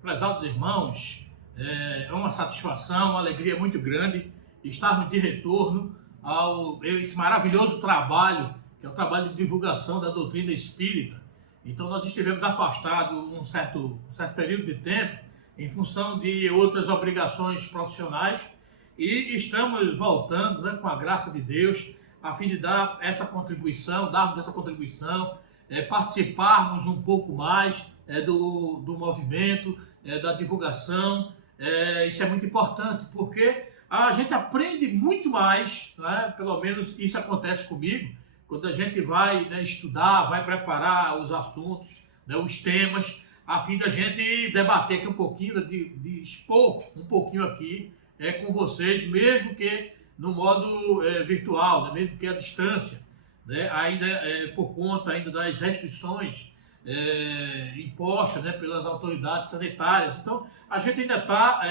Prezados irmãos, é uma satisfação, uma alegria muito grande estarmos de retorno ao esse maravilhoso trabalho, que é o trabalho de divulgação da doutrina espírita. Então nós estivemos afastados um certo período de tempo, em função de outras obrigações profissionais, e estamos voltando, né, com a graça de Deus, a fim de dar essa contribuição, participarmos um pouco mais do movimento, da divulgação. Isso é muito importante, porque a gente aprende muito mais, né? Pelo menos isso acontece comigo, quando a gente vai, né, estudar, vai preparar os assuntos, né, os temas, a fim da gente debater aqui um pouquinho, de expor um pouquinho aqui com vocês, mesmo que no modo virtual, né, mesmo que à distância, né, ainda por conta ainda das restrições impostas, né, pelas autoridades sanitárias. Então, a gente ainda está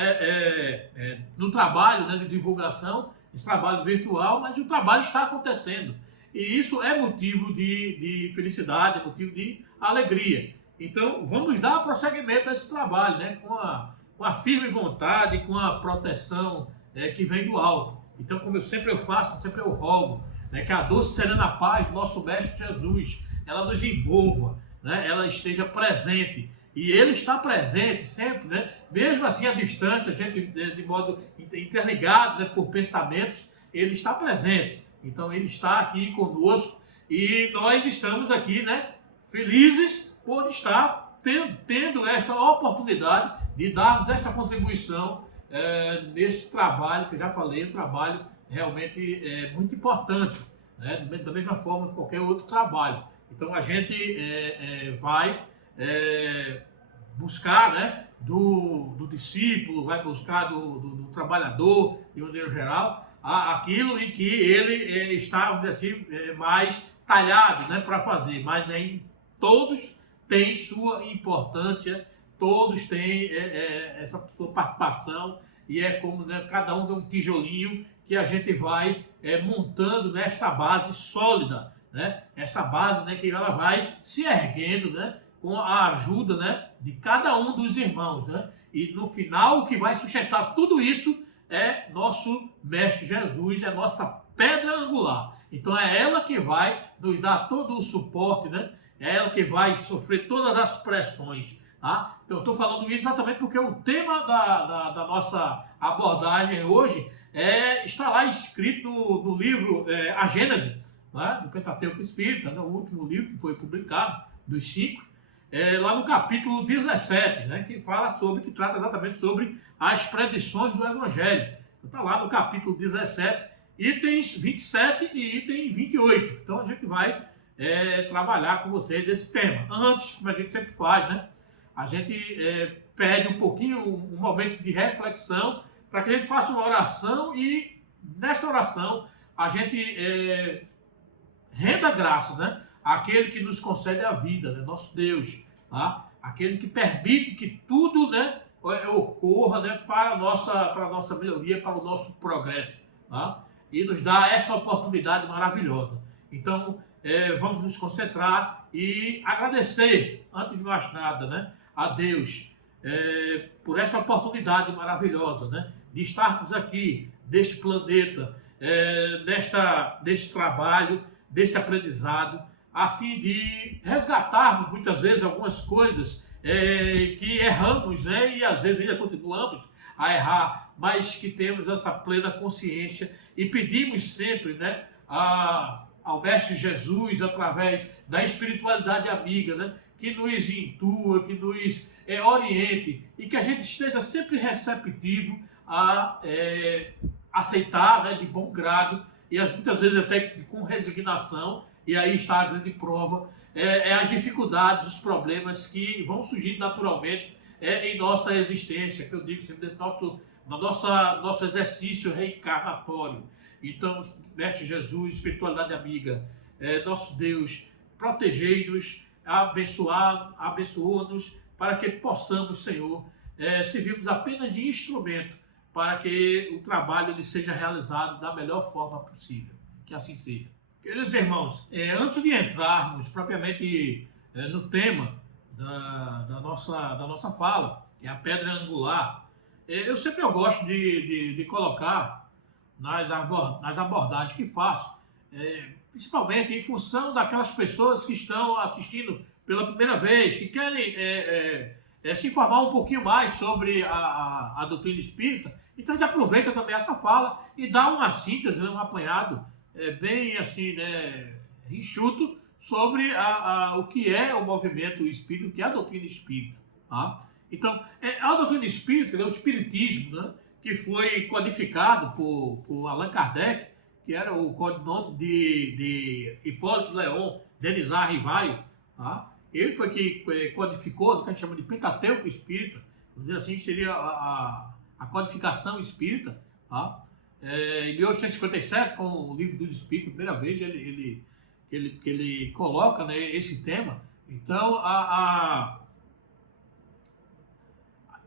no trabalho, né, de divulgação, esse trabalho virtual, mas o trabalho está acontecendo. E isso é motivo de felicidade, é motivo de alegria. Então, vamos dar prosseguimento a esse trabalho, né, com a firme vontade, com a proteção que vem do alto. Então, como eu sempre faço, sempre eu rogo, né, que a doce serena paz do nosso Mestre Jesus, ela nos envolva, né, ela esteja presente. E ele está presente sempre, né, mesmo assim à distância, a gente de modo interligado, né, por pensamentos, ele está presente. Então ele está aqui conosco e nós estamos aqui, né, felizes por estar tendo esta oportunidade de darmos esta contribuição nesse trabalho, que eu já falei, um trabalho realmente muito importante, né, da mesma forma que qualquer outro trabalho. Então a gente vai buscar, né, do discípulo, vai buscar do trabalhador, de maneira geral, aquilo em que ele está, vamos dizer assim, mais talhado, né, para fazer. Mas todos têm sua importância, todos têm essa sua participação, e é como, né, cada um é um tijolinho que a gente vai montando nesta base sólida, né? Essa base, né, que ela vai se erguendo, né, com a ajuda, né, de cada um dos irmãos, né? E no final o que vai sustentar tudo isso é nosso Mestre Jesus, é nossa pedra angular. Então é ela que vai nos dar todo o suporte, né? É ela que vai sofrer todas as pressões, tá? Então eu estou falando isso exatamente porque o tema da nossa abordagem hoje está lá escrito no livro A Gênese, né, do Pentateuco Espírita, né, o último livro que foi publicado, dos 5, lá no capítulo 17, né, que trata exatamente sobre as predições do Evangelho. Está lá no capítulo 17, itens 27 e item 28. Então a gente vai trabalhar com vocês esse tema. Antes, como a gente sempre faz, né, a gente pede um pouquinho, um momento de reflexão, para que a gente faça uma oração e, nesta oração, a gente renda graças, né, àquele que nos concede a vida, né, nosso Deus, tá? Aquele que permite que tudo, né, ocorra, né, para a nossa melhoria, para o nosso progresso, tá? E nos dá essa oportunidade maravilhosa. Então, vamos nos concentrar e agradecer, antes de mais nada, né, a Deus por esta oportunidade maravilhosa, né, de estarmos aqui, deste planeta, deste trabalho, deste aprendizado, a fim de resgatarmos muitas vezes algumas coisas que erramos, né, e às vezes ainda continuamos a errar, mas que temos essa plena consciência e pedimos sempre, né, ao Mestre Jesus, através da espiritualidade amiga, né, que nos intua, que nos oriente e que a gente esteja sempre receptivo a aceitar, né, de bom grado, e muitas vezes até com resignação, e aí está a grande prova, as dificuldades, os problemas que vão surgindo naturalmente em nossa existência, que eu digo sempre, nosso exercício reencarnatório. Então, Mestre Jesus, espiritualidade amiga, nosso Deus, protegei-nos, abençoa-nos, para que possamos, Senhor, servirmos apenas de instrumento para que o trabalho ele seja realizado da melhor forma possível. Que assim seja. Queridos irmãos, antes de entrarmos propriamente no tema da nossa fala, que é a pedra angular. Eu gosto de colocar nas abordagens que faço, principalmente em função daquelas pessoas que estão assistindo pela primeira vez, que querem se informar um pouquinho mais sobre a doutrina espírita. Então a gente aproveita também essa fala e dá uma síntese, né, um apanhado bem assim, né, enxuto sobre o que é o movimento espírita, o que é a doutrina espírita. Tá? Então, a doutrina espírita, né, o espiritismo, né, que foi codificado por Allan Kardec, que era o codinome de Hipólito Leon Denizar Rivaio, tá? Ele foi que codificou, o que a gente chama de Pentateuco Espírita, vamos dizer assim, seria a codificação espírita, tá? Em 1857, com o Livro dos Espíritos, primeira vez ele coloca, né, esse tema. Então,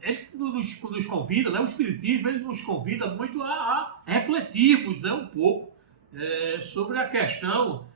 ele nos convida, né, o Espiritismo, ele nos convida muito a refletirmos, né, um pouco sobre a questão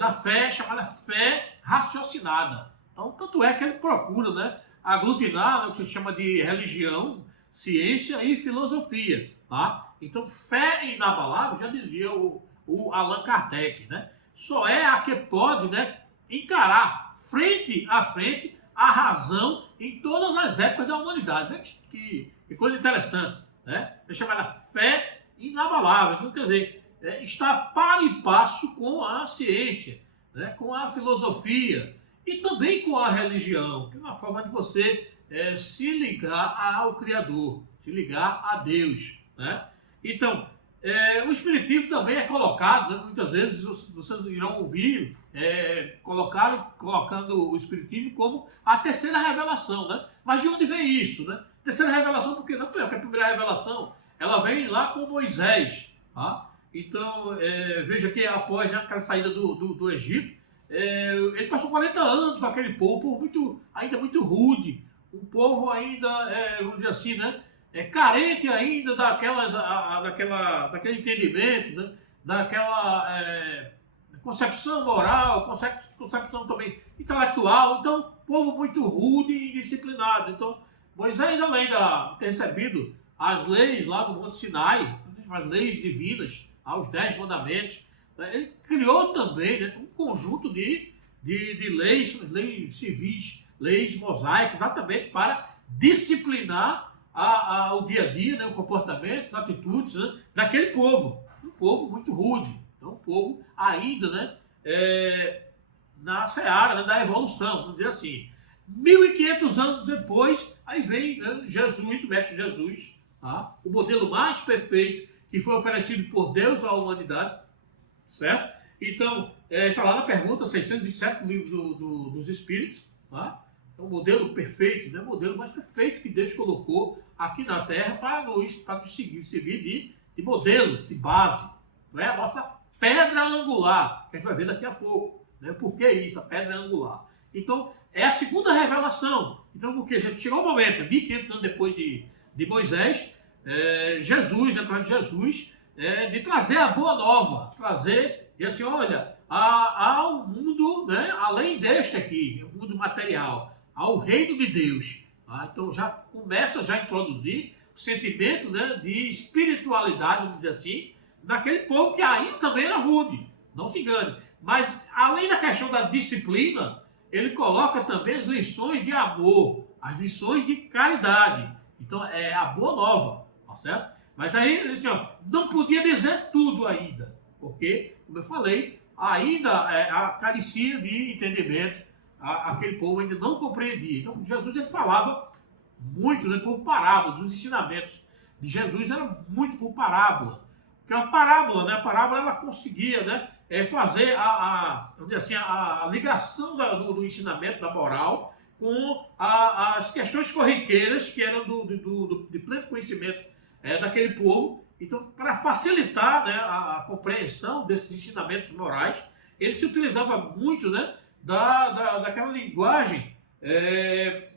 da fé, chamada fé raciocinada. Então, tanto é que ele procura, né, aglutinar, né, o que se chama de religião, ciência e filosofia. Tá? Então, fé inabalável, já dizia o Allan Kardec, né, só é a que pode, né, encarar frente a frente a razão em todas as épocas da humanidade. Né? Que coisa interessante. Né? É chamada fé inabalável. Então, quer dizer, está par e passo com a ciência, né? Com a filosofia e também com a religião, que é uma forma de você se ligar ao Criador, se ligar a Deus. Né? Então, o Espiritismo também é colocado, né? Muitas vezes vocês irão ouvir colocando o Espiritismo como a terceira revelação, né? Mas de onde vem isso, né? Terceira revelação, porque não é porque a primeira revelação ela vem lá com Moisés, tá? Então, veja que após aquela saída do Egito, ele passou 40 anos com aquele povo ainda muito rude, um povo ainda, vamos dizer assim, né? Carente ainda daquele entendimento, né? Daquela concepção moral, concepção também intelectual. Então, povo muito rude e indisciplinado. Então, Moisés, além de ter recebido as leis lá do Monte Sinai, as leis divinas, os 10 mandamentos, né? Ele criou também, né, um conjunto de leis civis, leis mosaicas, exatamente para disciplinar o dia a dia, né, o comportamento, as atitudes, né, daquele povo. Um povo muito rude. Então, um povo ainda, né, na seara, né, da evolução, vamos dizer assim. 1.500 anos depois, aí vem, né, Jesus, o Mestre Jesus, tá? O modelo mais perfeito que foi oferecido por Deus à humanidade, certo? Então, está lá na pergunta 627 do Livro dos Espíritos, tá? É o modelo perfeito, né? O modelo mais perfeito que Deus colocou aqui na Terra para nos servir de modelo, de base. Não é? A nossa pedra angular, que a gente vai ver daqui a pouco. Né? Por que isso, a pedra angular? Então, é a segunda revelação. Então, porque a gente chegou um momento, 1.500 anos depois de Moisés, Jesus, através de Jesus, de trazer a boa nova, trazer, e assim, olha, há um mundo, né, além deste aqui, o mundo material, ao reino de Deus. Tá? Então já começa a introduzir o sentimento, né, de espiritualidade, vamos dizer assim, daquele povo que ainda também era rude, não se engane. Mas além da questão da disciplina, ele coloca também as lições de amor, as lições de caridade. Então é a boa nova, tá certo? Mas aí, assim, ó, não podia dizer tudo ainda, porque, como eu falei, ainda carecia de entendimento, aquele povo ainda não compreendia. Então Jesus ele falava muito, né, por parábolas, os ensinamentos de Jesus eram muito por parábola. Porque uma parábola, né, a parábola ela conseguia, né, fazer vamos dizer assim, a ligação do ensinamento, da moral, com as questões corriqueiras que eram de pleno conhecimento daquele povo. Então, para facilitar, né, a compreensão desses ensinamentos morais, ele se utilizava muito, né, daquela linguagem,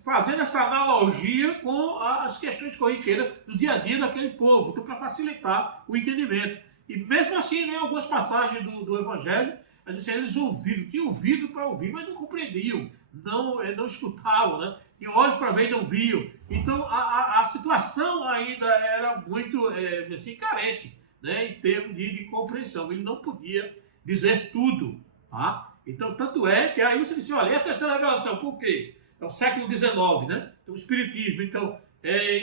fazendo essa analogia com as questões corriqueiras do dia a dia daquele povo, então, para facilitar o entendimento. E mesmo assim, né, algumas passagens do Evangelho, eles tinham ouvido para ouvir, mas não compreendiam, não escutavam, né? tinham olhos para ver e não viam. Então a situação ainda era muito assim, carente, né, em termos de compreensão. Ele não podia dizer tudo. Tá? Então, tanto é que aí você disse, olha, e a terceira revelação, por quê? É o século XIX, né? Então, o Espiritismo, então,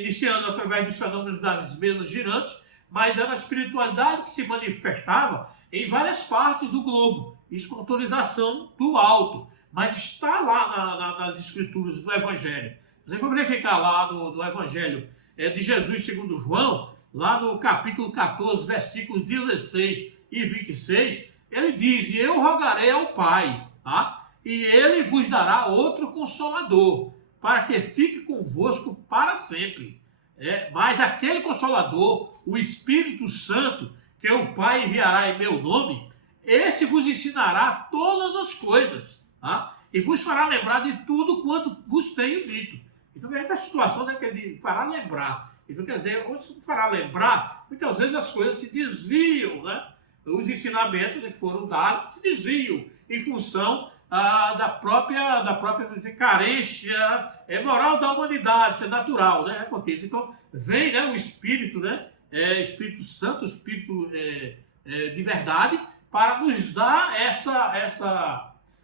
iniciando através dos fenômenos das mesas girantes, mas era a espiritualidade que se manifestava em várias partes do globo, isso com autorização do alto, mas está lá nas escrituras do Evangelho. Você for verificar lá no Evangelho de Jesus segundo João, lá no capítulo 14, versículos 16 e 26, ele diz, e eu rogarei ao Pai, tá? E ele vos dará outro Consolador, para que fique convosco para sempre. Mas aquele Consolador, o Espírito Santo, que o Pai enviará em meu nome, esse vos ensinará todas as coisas, tá? E vos fará lembrar de tudo quanto vos tenho dito. Então, essa situação, né, que ele fará lembrar. Então, quer dizer, ou se fará lembrar, muitas vezes as coisas se desviam, né? Os ensinamentos, né, que foram dados se desviam em função da própria carência moral da humanidade, isso é natural, né? Acontece. Então, vem, né, o Espírito, né? Espírito Santo, Espírito de verdade, para nos dar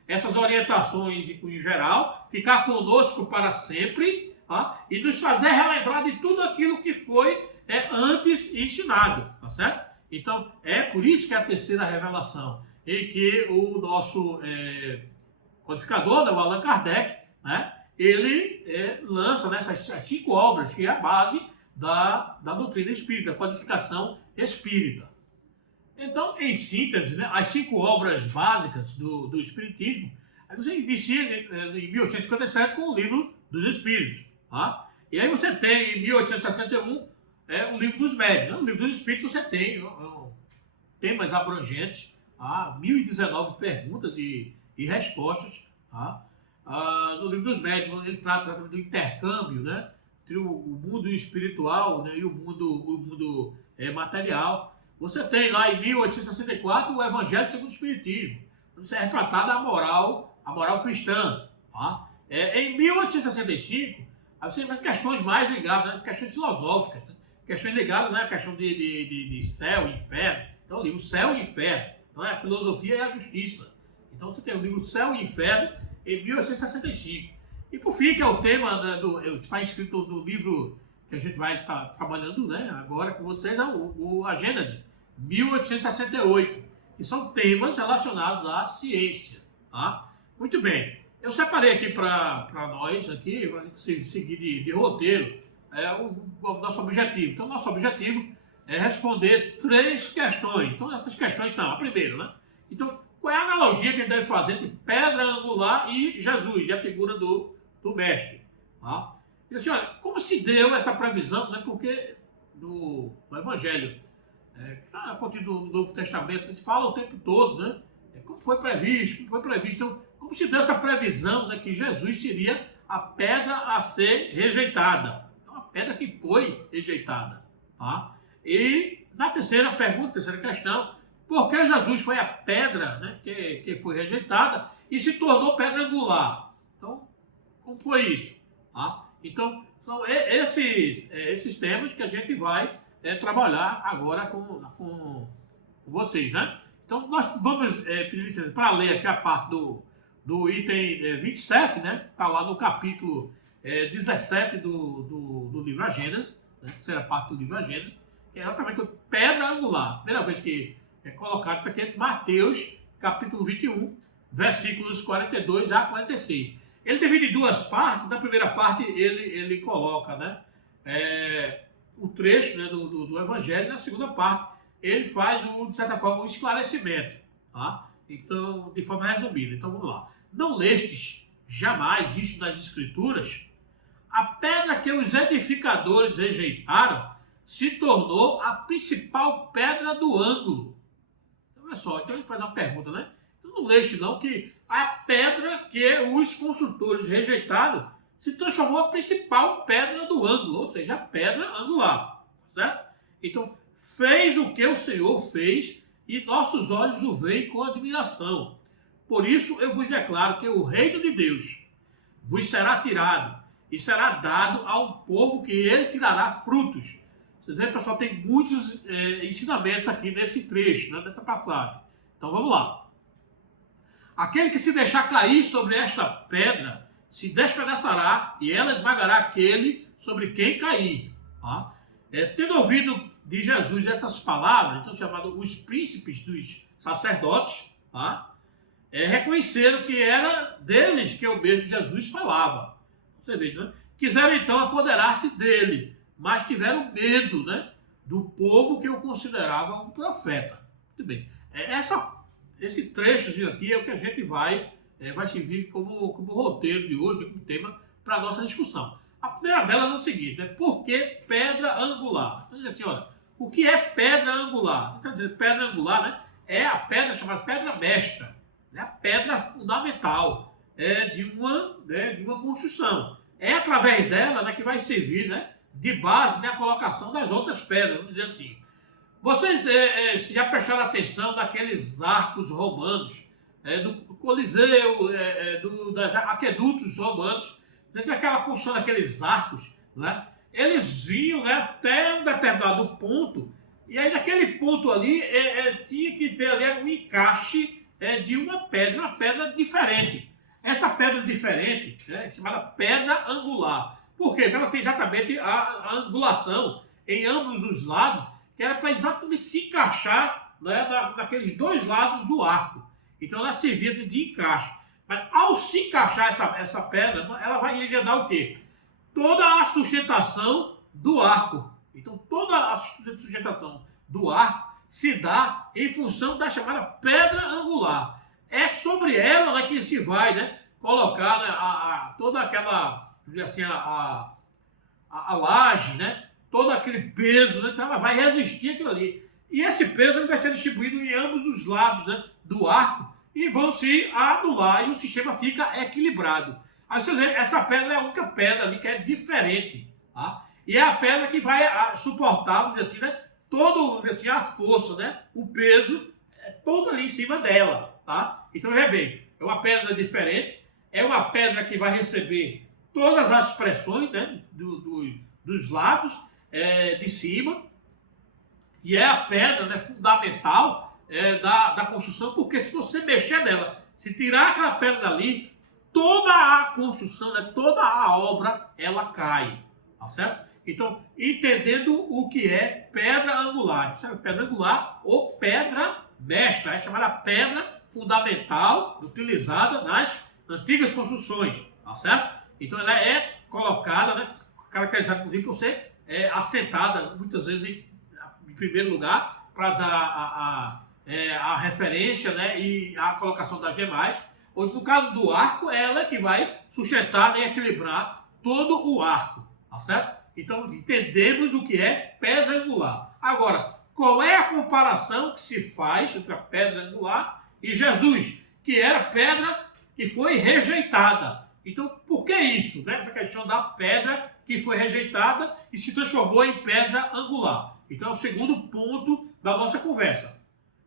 essas orientações de cunho geral, ficar conosco para sempre, tá? E nos fazer relembrar de tudo aquilo que foi antes ensinado, tá certo? Então, é por isso que é a terceira revelação, em que o nosso codificador, né, o Allan Kardec, né, ele lança, né, essas 5 obras, que é a base da doutrina espírita, a codificação espírita. Então, em síntese, né, as 5 obras básicas do Espiritismo, aí você inicia em 1857 com o Livro dos Espíritos. Tá? E aí você tem, em 1861, o Livro dos Médiuns. Né? No Livro dos Espíritos você tem temas abrangentes, 1019 perguntas e respostas. Tá? No Livro dos Médiuns ele trata do intercâmbio, né, entre o mundo espiritual, né, e o mundo material. Você tem lá em 1864 o Evangelho segundo o Espiritismo. Você é retratado a moral cristã. Tá? Em 1865, aí você tem questões mais ligadas, né, questões filosóficas, né, questões ligadas, né, à questão de céu e inferno. Então, o livro Céu e Inferno. Então, é a filosofia e a justiça. Então, você tem o livro Céu e Inferno em 1865. E, por fim, que é o tema, né, que está escrito no livro que a gente vai estar trabalhando, né, agora com vocês, o Agenda de 1868, que são temas relacionados à ciência. Tá? Muito bem. Eu separei aqui para nós, aqui, para seguir de roteiro, o nosso objetivo. Então, nosso objetivo é responder 3 questões. Então, essas questões são a primeira, né? Então, qual é a analogia que a gente deve fazer entre pedra angular e Jesus, e a figura do mestre? Tá? E assim, olha, como se deu essa previsão, né? Porque no Evangelho, a partir do Novo Testamento, eles falam o tempo todo, né? Como foi previsto. Então, como se deu essa previsão, né, que Jesus seria a pedra a ser rejeitada. Então, a pedra que foi rejeitada. Tá? E na terceira questão, por que Jesus foi a pedra, né, que foi rejeitada e se tornou pedra angular? Então, como foi isso? Tá? Então, são esses temas que a gente vai trabalhar agora com vocês, né? Então, nós vamos pedir licença para ler aqui a parte do item 27, né? Está lá no capítulo 17 do livro A Gênesis, né? Terceira parte do livro A Gênesis, que é exatamente a pedra angular. Primeira vez que é colocado isso aqui é Mateus, capítulo 21, versículos 42 a 46. Ele divide em 2 partes. Na primeira parte, ele coloca, né, o trecho, né, do Evangelho. Na segunda parte, ele faz, de certa forma, um esclarecimento. Tá? Então, de forma resumida. Então, vamos lá. Não lestes jamais isso nas Escrituras? A pedra que os edificadores rejeitaram se tornou a principal pedra do ângulo. Então, olha só. Então, ele faz uma pergunta, né? Então, não leste não que a pedra que os construtores rejeitaram se transformou a principal pedra do ângulo, ou seja, a pedra angular. Certo? Então, fez o que o Senhor fez e nossos olhos o veem com admiração. Por isso eu vos declaro que o reino de Deus vos será tirado e será dado a um povo que ele tirará frutos. Vocês veem, pessoal, tem muitos ensinamentos aqui nesse trecho, né, nessa passagem. Então vamos lá. Aquele que se deixar cair sobre esta pedra se despedaçará e ela esmagará aquele sobre quem cair. Tá? Tendo ouvido de Jesus essas palavras, então chamados os príncipes dos sacerdotes, tá? Reconheceram que era deles que o mesmo Jesus falava. Você vê, né? Quiseram então apoderar-se dele, mas tiveram medo, né, do povo que o considerava um profeta. Muito bem. Esse trechozinho aqui é o que a gente vai servir como roteiro de hoje, como tema para a nossa discussão. A primeira delas é o seguinte, né? Por que pedra angular? Então, assim, olha, o que é pedra angular? Quer dizer, pedra angular, né, é a pedra chamada pedra mestra, né, a pedra fundamental de uma construção. É através dela, né, que vai servir, né, de base, né, a colocação das outras pedras, vamos dizer assim. Vocês já prestaram atenção daqueles arcos romanos, do Coliseu, dos aquedutos romanos, aquela construção daqueles arcos, né? Eles vinham, né, até um determinado ponto, e aí naquele ponto ali tinha que ter ali um encaixe de uma pedra diferente. Essa pedra diferente, chamada pedra angular. Por quê? Porque ela tem exatamente a angulação em ambos os lados, que era para exatamente se encaixar, né, naqueles dois lados do arco. Então ela servia de encaixe. Mas ao se encaixar essa pedra, ela vai gerar o quê? Toda a sustentação do arco. Então toda a sustentação do arco se dá em função da chamada pedra angular. É sobre ela, né, que se vai, né, colocar, né, toda aquela, assim, a laje, né, todo aquele peso, né, então ela vai resistir aquilo ali. E esse peso ele vai ser distribuído em ambos os lados, né, do arco e vão se anular e o sistema fica equilibrado. Aí vocês veem, essa pedra é a única pedra ali que é diferente, tá? E é a pedra que vai suportar, vamos dizer assim, né, toda assim, a força, né, o peso todo ali em cima dela, tá? Então veja bem, é uma pedra diferente, é uma pedra que vai receber todas as pressões, né, dos lados de cima, e é a pedra, né, fundamental da construção, porque se você mexer nela, se tirar aquela pedra dali, toda a construção, né, toda a obra, ela cai, tá certo? Então, entendendo o que é pedra angular, pedra angular ou pedra mestra, é chamada pedra fundamental utilizada nas antigas construções, tá certo? Então ela é colocada, né, caracterizada inclusive por ser assentada muitas vezes em primeiro lugar para dar a referência, né, e a colocação das demais. Ou no caso do arco, ela é que vai sustentar, né, e equilibrar todo o arco, tá certo? Então entendemos o que é pedra angular. Agora, qual é a comparação que se faz entre a pedra angular e Jesus, que era pedra que foi rejeitada? Então, por que isso, né? Essa questão da pedra que foi rejeitada e se transformou em pedra angular. Então, é o segundo ponto da nossa conversa.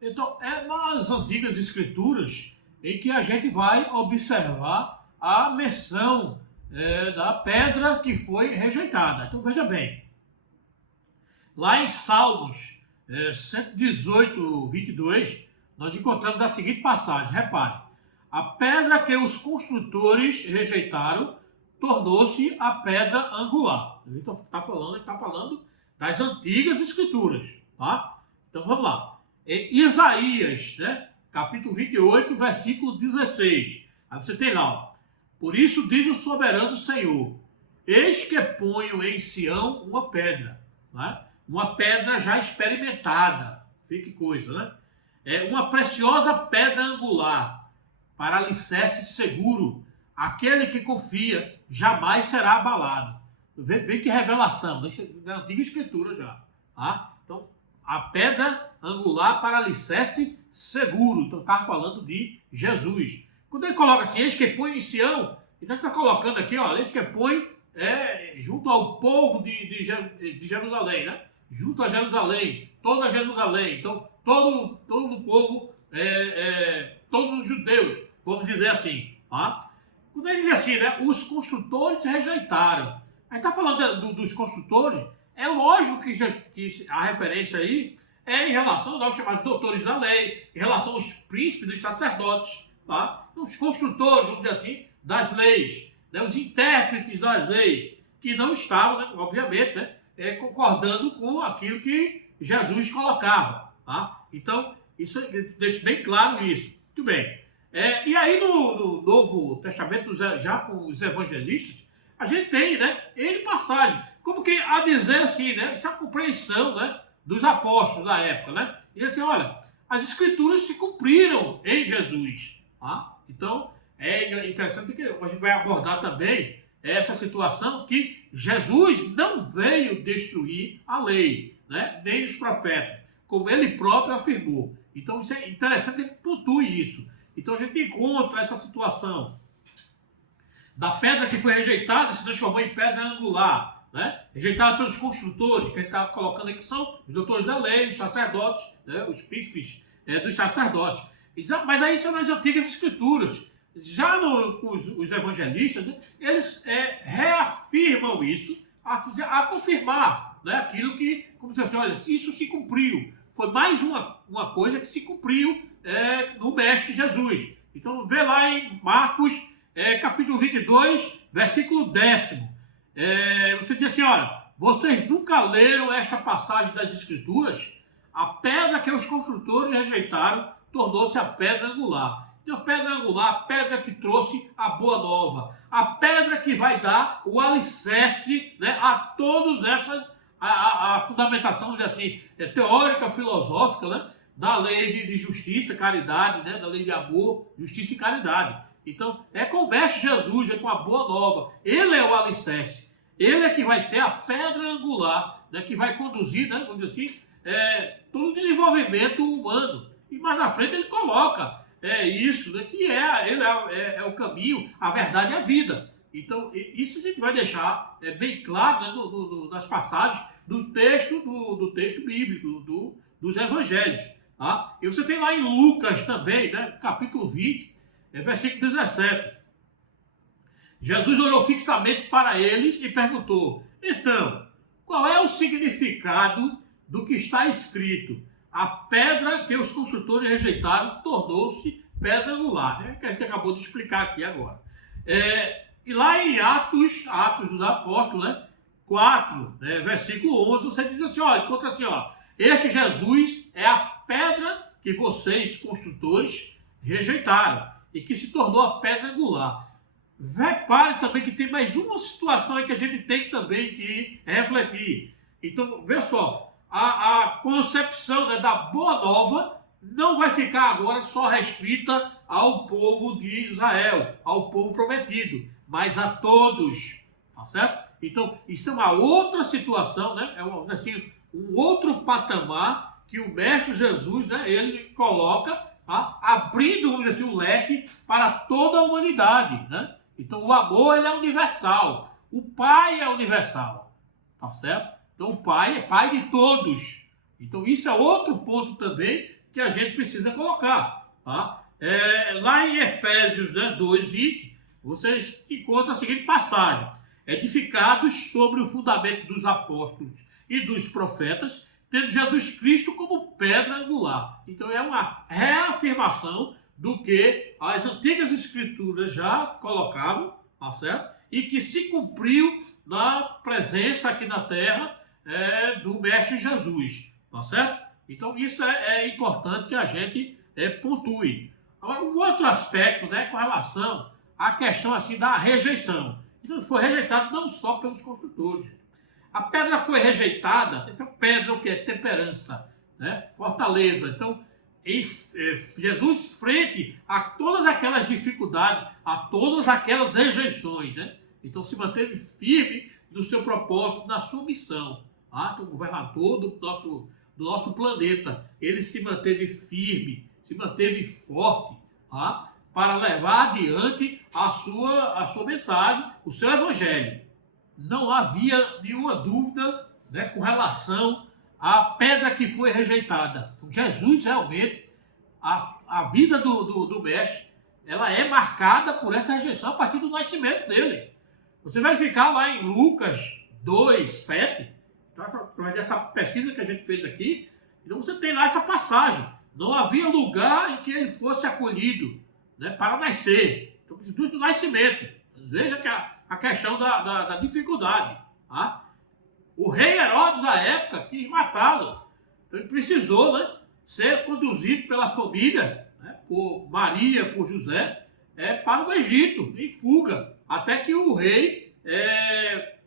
Então, é nas antigas escrituras em que a gente vai observar a menção da pedra que foi rejeitada. Então, veja bem. Lá em Salmos 118, 22, nós encontramos a seguinte passagem. Repare. A pedra que os construtores rejeitaram tornou-se a pedra angular. Ele está falando das antigas escrituras. Tá? Então vamos lá. Isaías, né? Capítulo 28, versículo 16. Aí você tem lá. Por isso diz o soberano Senhor: eis que ponho em Sião uma pedra. Né? Uma pedra já experimentada. Fique coisa, né? Uma preciosa pedra angular, para alicerce seguro. Aquele que confia jamais será abalado. Vê que revelação, da antiga escritura já. Tá? Então, a pedra angular para alicerce seguro. Então, está falando de Jesus. Quando ele coloca aqui, eis que põe em Sião, então está colocando aqui, ó, eis que põe junto ao povo de Jerusalém, né? Junto a Jerusalém, toda Jerusalém. Então, todo o povo, todos os judeus, vamos dizer assim. Tá? Quando ele diz assim, né, os construtores rejeitaram. A gente está falando dos construtores, é lógico que a referência aí é em relação aos chamados doutores da lei, em relação aos príncipes dos sacerdotes, tá? Os construtores, vamos dizer assim, das leis, né, os intérpretes das leis, que não estavam, né, obviamente, né, concordando com aquilo que Jesus colocava, tá? Então, isso deixa bem claro isso. Muito bem. E aí no Novo Testamento, já com os evangelistas, a gente tem, né, N passagem, como que a dizer assim, né, essa compreensão, né, dos apóstolos da época, né? E assim, olha, as escrituras se cumpriram em Jesus, tá? Então, é interessante que a gente vai abordar também essa situação que Jesus não veio destruir a lei, né, nem os profetas, como ele próprio afirmou. Então, isso é interessante que ele pontue isso. Então, a gente encontra essa situação da pedra que foi rejeitada se transformou em pedra angular, né? Rejeitada pelos construtores, que a gente está colocando aqui, são os doutores da lei, os sacerdotes, né? Os príncipes dos sacerdotes. Mas aí são nas antigas escrituras. Já os evangelistas, né, eles reafirmam isso, a confirmar, né, aquilo que, como se fosse, olha, isso se cumpriu. Foi mais uma coisa que se cumpriu no Mestre Jesus. Então, vê lá em Marcos, capítulo 22, versículo 10. Você diz assim, olha, vocês nunca leram esta passagem das Escrituras? A pedra que os construtores rejeitaram tornou-se a pedra angular. Então, a pedra angular, a pedra que trouxe a boa nova, a pedra que vai dar o alicerce, né, a todos essas, a fundamentação, vamos dizer assim, teórica, filosófica, né, da lei de justiça, caridade, né, da lei de amor, justiça e caridade. Então, é com o Mestre Jesus, é com a boa nova. Ele é o alicerce. Ele é que vai ser a pedra angular, né, que vai conduzir, né, vamos dizer assim, todo o desenvolvimento humano. E mais à frente ele coloca isso, né, que ele é o caminho, a verdade e a vida. Então, isso a gente vai deixar bem claro, né, nas passagens do texto bíblico, dos evangelhos. Tá? E você tem lá em Lucas também, né, capítulo 20, versículo 17. Jesus olhou fixamente para eles e perguntou: então, qual é o significado do que está escrito? A pedra que os construtores rejeitaram tornou-se pedra angular, né? Que a gente acabou de explicar aqui agora. E lá em Atos dos Apóstolos, né, 4, né, versículo 11, você diz assim, olha, conta assim, ó, este Jesus é a pedra que vocês, construtores, rejeitaram e que se tornou a pedra angular. Repare também que tem mais uma situação aí que a gente tem também que refletir. Então, vê só, a concepção, né, da boa nova não vai ficar agora só restrita ao povo de Israel, ao povo prometido, mas a todos, tá certo? Então, isso é uma outra situação, né? Assim, um outro patamar que o Mestre Jesus, né, ele coloca, tá? Abrindo, vamos dizer assim, um leque para toda a humanidade, né? Então, o amor, ele é universal. O Pai é universal, tá certo? Então, o Pai é Pai de todos. Então, isso é outro ponto também que a gente precisa colocar, tá? Lá em Efésios, né, 2:20, vocês encontram a seguinte passagem: edificados sobre o fundamento dos apóstolos e dos profetas, tendo Jesus Cristo como pedra angular. Então, é uma reafirmação do que as antigas escrituras já colocavam, tá certo? E que se cumpriu na presença aqui na terra do Mestre Jesus, tá certo? Então isso é importante que a gente pontue. Agora, um outro aspecto, né, com relação à questão assim da rejeição. Isso foi rejeitado não só pelos construtores. A pedra foi rejeitada, então pedra o que? Temperança, né? Fortaleza. Então, Jesus, frente a todas aquelas dificuldades, a todas aquelas rejeições, né? Então se manteve firme no seu propósito, na sua missão. Tá? Então, o governador do nosso planeta, ele se manteve firme, se manteve forte, tá? Para levar adiante a sua mensagem, o seu evangelho. Não havia nenhuma dúvida, né, com relação à pedra que foi rejeitada. Então, Jesus realmente, a vida do Mestre ela é marcada por essa rejeição a partir do nascimento dele. Você vai ficar lá em Lucas 2, 7, através dessa pesquisa que a gente fez aqui, então você tem lá essa passagem. Não havia lugar em que ele fosse acolhido, né, para nascer. Então, do nascimento. Veja que a questão da dificuldade. Tá? O rei Herodes, da época, quis matá-lo. Então, ele precisou, né, ser conduzido pela família, né, por Maria, por José, para o Egito, em fuga, até que o rei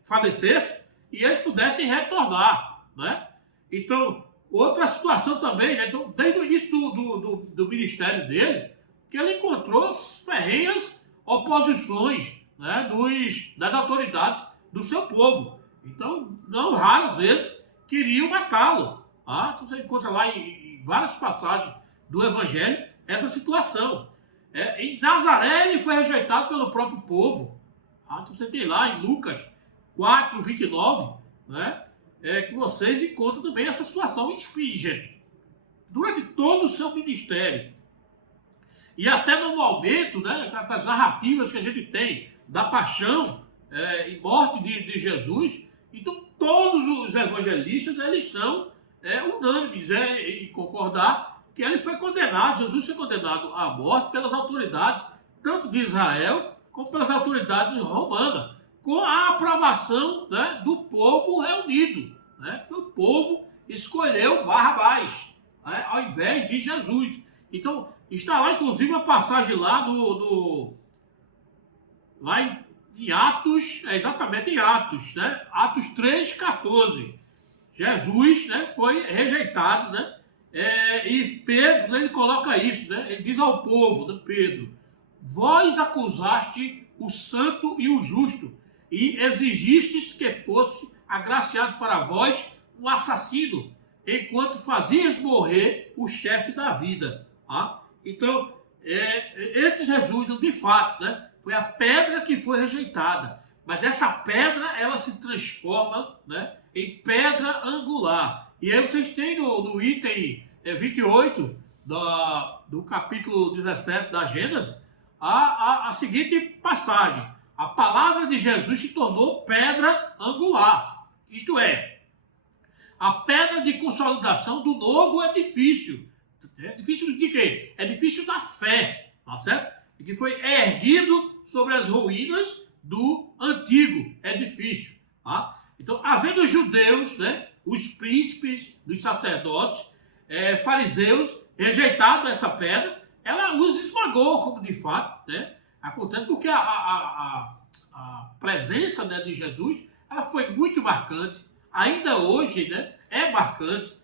falecesse e eles pudessem retornar. Né? Então, outra situação também, né? Então, desde o início do ministério dele, que ele encontrou ferrenhas oposições, né, das autoridades do seu povo. Então, não raras vezes, queriam matá-lo. Tá? Então, você encontra lá em várias passagens do Evangelho essa situação. Em Nazaré, ele foi rejeitado pelo próprio povo. Tá? Então, você tem lá em Lucas 4, 29, né, que vocês encontram também essa situação. Enfim, gente, durante todo o seu ministério, e até no momento, né, das narrativas que a gente tem da paixão e morte de Jesus, então todos os evangelistas, eles são unânimes em concordar que ele foi condenado, Jesus foi condenado à morte pelas autoridades, tanto de Israel, como pelas autoridades romanas, com a aprovação, né, do povo reunido, né, que o povo escolheu Barrabás, né, ao invés de Jesus. Então, está lá, inclusive, uma passagem lá lá em Atos, exatamente em Atos, né? Atos 3, 14. Jesus, né, foi rejeitado, né? E Pedro, né, ele coloca isso, né? Ele diz ao povo, né, Pedro, vós acusaste o santo e o justo, e exigistes que fosse agraciado para vós um assassino, enquanto fazias morrer o chefe da vida. Tá? Então, esse Jesus, de fato, né, foi a pedra que foi rejeitada. Mas essa pedra, ela se transforma, né, em pedra angular. E aí vocês têm no item 28 do capítulo 17 da Gênesis, a seguinte passagem. A palavra de Jesus se tornou pedra angular. Isto é, a pedra de consolidação do novo edifício. Edifício de quê? Edifício da fé, tá certo? E que foi erguido sobre as ruínas do antigo edifício. Tá? Então, havendo os judeus, né, os príncipes, os sacerdotes, fariseus, rejeitado essa pedra, ela os esmagou, como de fato, né, acontece, porque a presença, né, de Jesus, ela foi muito marcante, ainda hoje, né, é marcante,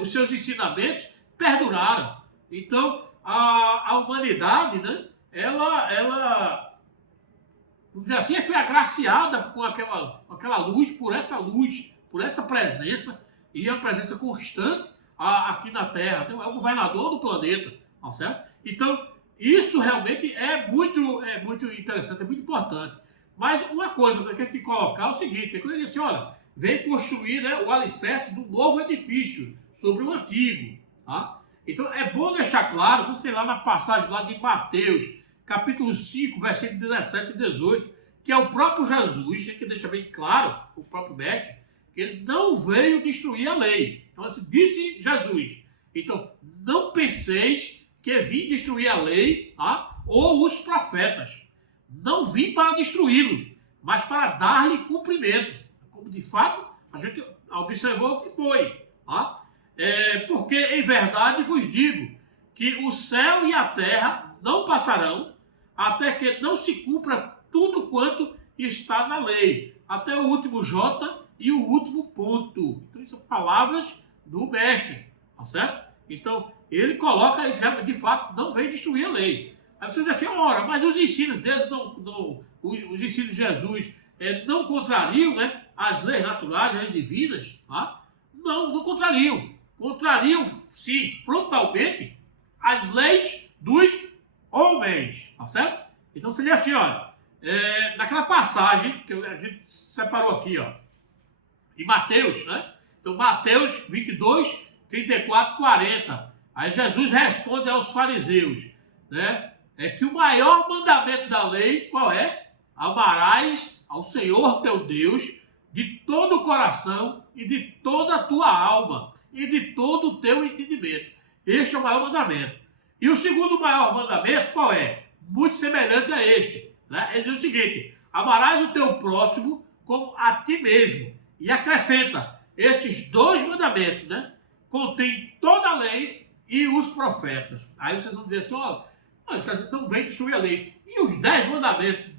os seus ensinamentos perduraram. Então, a humanidade, né, ela assim, foi agraciada com aquela luz, por essa presença, e a presença constante aqui na Terra. Então, é o governador do planeta, tá certo? Então, isso realmente é muito interessante, é muito importante. Mas uma coisa que a gente tem que colocar é o seguinte, quando ele diz assim, olha, vem construir, né, o alicerce do novo edifício sobre o antigo. Tá? Então, é bom deixar claro, você tem lá na passagem lá de Mateus, capítulo 5, versículo 17 e 18, que é o próprio Jesus, que deixa bem claro, o próprio mestre, que ele não veio destruir a lei. Então, disse Jesus. Então, não penseis que vim destruir a lei, tá? Ou os profetas. Não vim para destruí-los, mas para dar-lhe cumprimento. Como de fato a gente observou que foi. Tá? Porque em verdade vos digo que o céu e a terra não passarão até que não se cumpra tudo quanto está na lei. Até o último J e o último ponto. Então, são palavras do mestre. Tá certo? Então, ele coloca isso, de fato, não veio destruir a lei. Aí você diz assim, ora, mas os ensinos dele, os ensinos de Jesus, não contrariam, né, as leis naturais, as leis divinas? Tá? Não contrariam. Contrariam, sim, frontalmente, as leis dos homens. Tá certo? Então seria assim, olha, naquela passagem que a gente separou aqui, ó, de Mateus, né? Então, Mateus 22, 34, 40. Aí Jesus responde aos fariseus, né? é que o maior mandamento da lei, qual é? Amarás ao Senhor teu Deus de todo o coração e de toda a tua alma e de todo o teu entendimento. Este é o maior mandamento. E o segundo maior mandamento, qual é? Muito semelhante a este. Né? Ele diz o seguinte: amarás o teu próximo como a ti mesmo. E acrescenta, estes dois mandamentos, né, contém toda a lei e os profetas. Aí vocês vão dizer assim, ó, não vem destruir a lei. E os 10 mandamentos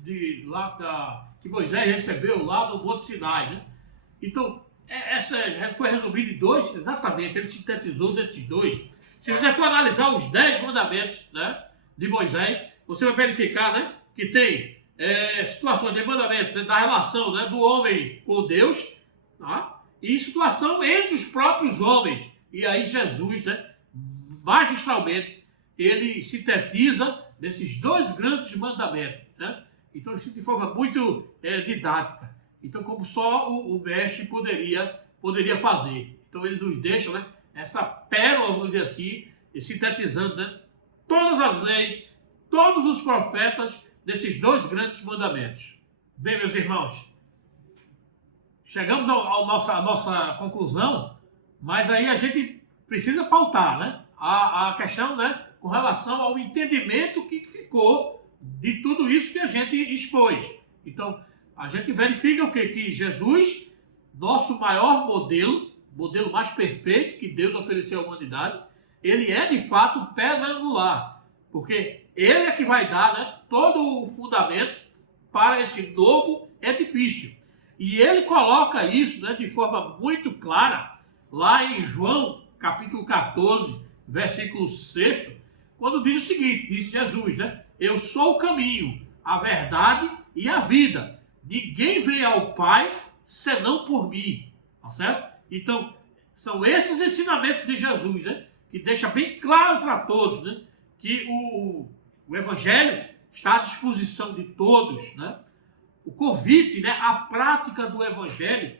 que Moisés recebeu lá no Monte Sinai, né? Então, essa foi resumida em dois, exatamente, ele sintetizou desses dois. Se você for analisar os 10 mandamentos, né, de Moisés, você vai verificar, né, que tem situações de mandamentos, né, da relação, né, do homem com Deus, tá? E situação entre os próprios homens. E aí Jesus, né, magistralmente, ele sintetiza nesses dois grandes mandamentos, né? Então, de forma muito didática. Então, como só o mestre poderia fazer. Então, ele nos deixa, né, essa pérola, vamos dizer assim, sintetizando, né, todas as leis, todos os profetas desses dois grandes mandamentos. Bem, meus irmãos, chegamos à nossa conclusão, mas aí a gente precisa pautar, né, a questão, né, com relação ao entendimento que ficou de tudo isso que a gente expôs. Então, a gente verifica o quê? Que Jesus, nosso maior modelo mais perfeito que Deus ofereceu à humanidade, ele é de fato pedra angular, porque ele é que vai dar, né, todo o fundamento para esse novo edifício. E ele coloca isso, né, de forma muito clara lá em João, capítulo 14, versículo 6, quando diz o seguinte, diz Jesus, né, eu sou o caminho, a verdade e a vida. Ninguém vem ao Pai senão por mim. Tá certo? Então, são esses ensinamentos de Jesus, né, que deixa bem claro para todos, né, que o Evangelho está à disposição de todos, né? O convite, né, à prática do Evangelho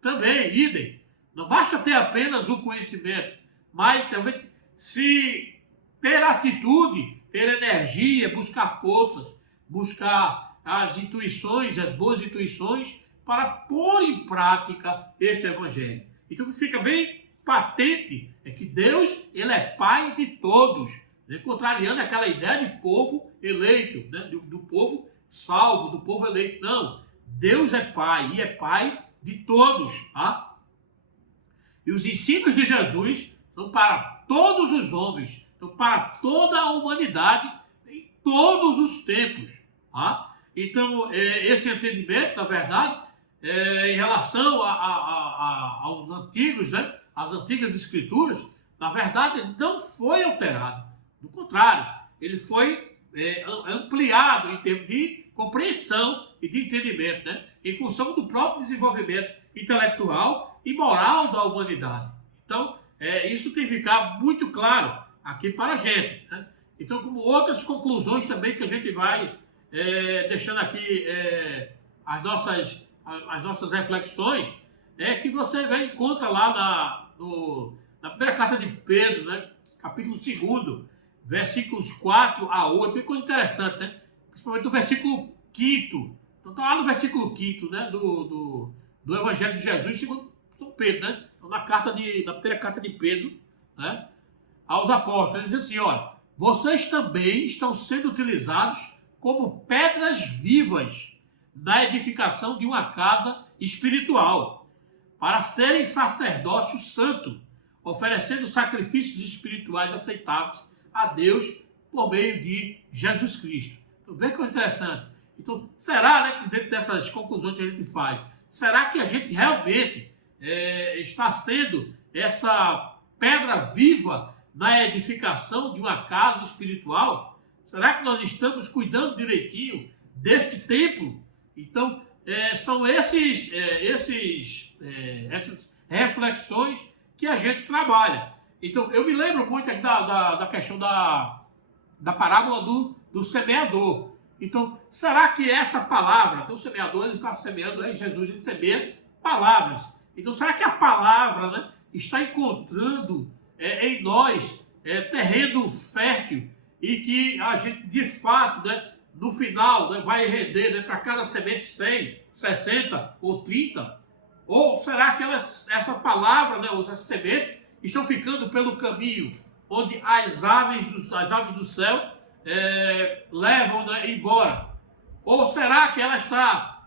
também, idem. Não basta ter apenas o conhecimento, mas realmente se ter atitude, ter energia, buscar forças, buscar as intuições, as boas intuições, para pôr em prática este Evangelho. Então, o que fica bem patente é que Deus, ele é Pai de todos, né? Contrariando aquela ideia de povo eleito, né? do povo salvo, do povo eleito. Não, Deus é Pai e é Pai de todos. Tá? E os ensinos de Jesus são para todos os homens, são para toda a humanidade, em todos os tempos. Tá? Então, esse entendimento, na verdade, em relação aos antigos, né, às antigas escrituras, na verdade, não foi alterado. Do contrário, ele foi ampliado em termos de compreensão e de entendimento, né, em função do próprio desenvolvimento intelectual e moral da humanidade. Então, isso tem que ficar muito claro aqui para a gente. Né? Então, como outras conclusões também que a gente vai deixando aqui as nossas reflexões, que você encontra lá na primeira carta de Pedro, né, capítulo 2, versículos 4 a 8, é coisa interessante, né? Principalmente do versículo 5º. Então está lá no versículo 5º, né, do Evangelho de Jesus segundo São Pedro, né? Então, na primeira carta de Pedro, né, aos apóstolos, ele diz assim, olha, vocês também estão sendo utilizados como pedras vivas na edificação de uma casa espiritual, para serem sacerdócio santo, oferecendo sacrifícios espirituais aceitáveis a Deus por meio de Jesus Cristo. Então, vê que é interessante. Então, será, né, que dentro dessas conclusões que a gente faz, será que a gente realmente está sendo essa pedra viva na edificação de uma casa espiritual? Será que nós estamos cuidando direitinho deste templo? Então, são essas reflexões que a gente trabalha. Então, eu me lembro muito da questão da parábola do semeador. Então, será que essa palavra, então o semeador ele está semeando, Jesus ele semeia palavras. Então, será que a palavra, né, está encontrando em nós terreno fértil e que a gente, de fato, né, no final, né, vai render, né, para cada semente 100, 60 ou 30? Ou será que essa palavra, né, ou essas sementes, estão ficando pelo caminho onde as aves do céu levam, né, embora? Ou será que ela está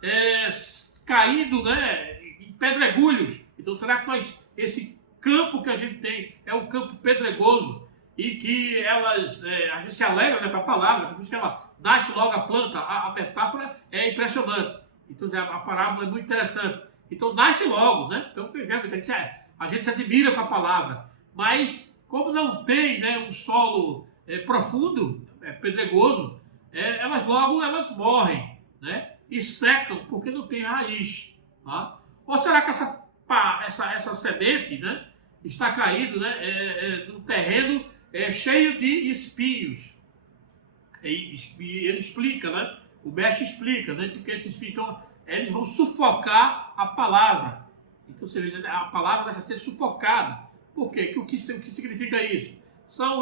caindo, né, em pedregulhos? Então será que esse campo que a gente tem é um campo pedregoso e que a gente se alegra, né, com a palavra, por isso que ela nasce logo a planta, a metáfora é impressionante. Então a parábola é muito interessante. Então nasce logo, né? Então a gente se admira com a palavra, mas como não tem, né, um solo profundo, pedregoso, elas morrem, né? E secam porque não tem raiz. Tá? Ou será que essa semente, né, está caindo, né, num terreno cheio de espinhos? Ele explica, né? O mestre explica, né? Porque esses espinhos, então, eles vão sufocar a palavra. Então, você vê, a palavra vai ser sufocada. Por quê? O que significa isso? São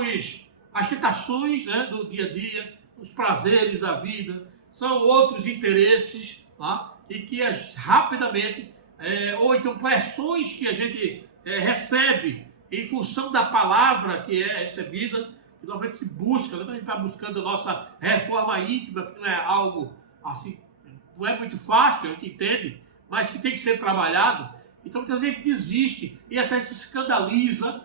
as tentações, né, do dia a dia, os prazeres da vida, são outros interesses, tá? E que rapidamente, ou então pressões que a gente recebe em função da palavra que é recebida, que normalmente se busca, né? A gente está buscando a nossa reforma íntima, que não é algo assim, não é muito fácil, a gente entende, mas que tem que ser trabalhado. Então muitas vezes a gente desiste e até se escandaliza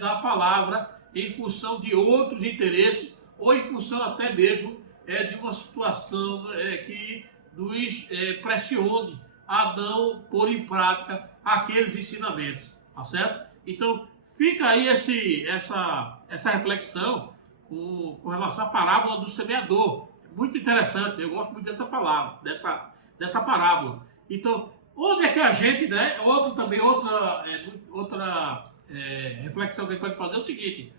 da palavra em função de outros interesses ou em função até mesmo de uma situação que nos pressione a não pôr em prática aqueles ensinamentos, tá certo? Então fica aí essa reflexão com relação à parábola do semeador. Muito interessante, eu gosto muito dessa palavra, dessa parábola. Então, onde é que a gente, né? Outra reflexão que a gente pode fazer é o seguinte: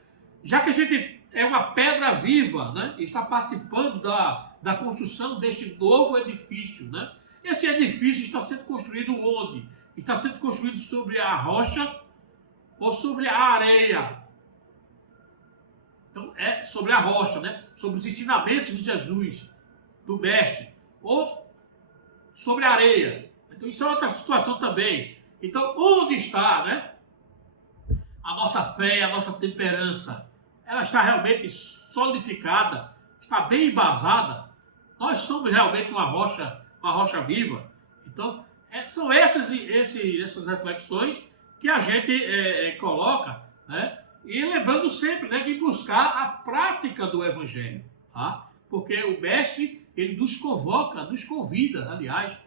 já que a gente é uma pedra viva, né? E está participando da construção deste novo edifício, né? Esse edifício está sendo construído onde? Está sendo construído sobre a rocha ou sobre a areia? Então, é sobre a rocha, né? Sobre os ensinamentos de Jesus, do Mestre, ou sobre a areia. Então, isso é outra situação também. Então, onde está, né, a nossa fé, a nossa temperança? Ela está realmente solidificada? Está bem embasada? Nós somos realmente uma rocha viva? Então, são essas reflexões que a gente coloca, né? E lembrando sempre, né, de buscar a prática do Evangelho, tá? Porque o Mestre, ele nos convida, aliás,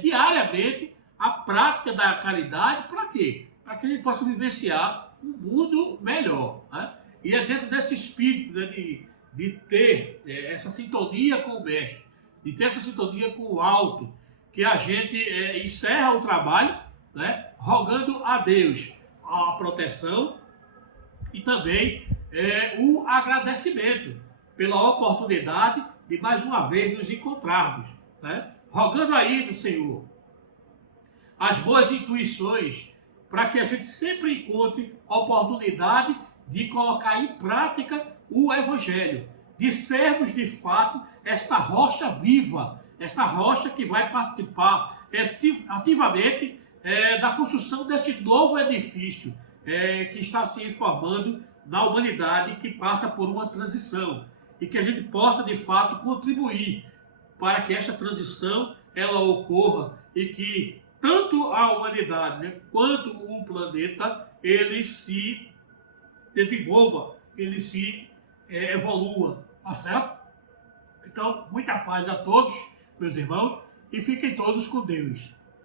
diariamente a prática da caridade. Para quê? Para que a gente possa vivenciar um mundo melhor, né? E é dentro desse espírito, né, de ter essa sintonia com o Mestre, de ter essa sintonia com o alto, que a gente encerra o trabalho, né, rogando a Deus a proteção e também o agradecimento pela oportunidade de mais uma vez nos encontrarmos, né? Rogando aí do Senhor as boas intuições para que a gente sempre encontre a oportunidade de colocar em prática o Evangelho, de sermos de fato esta rocha viva, essa rocha que vai participar ativamente da construção deste novo edifício que está se formando na humanidade, que passa por uma transição, e que a gente possa de fato contribuir para que essa transição ela ocorra e que tanto a humanidade, né, quanto o planeta ele se desenvolva, ele se evolua, tá certo? Então, muita paz a todos, meus irmãos, e fiquem todos com Deus.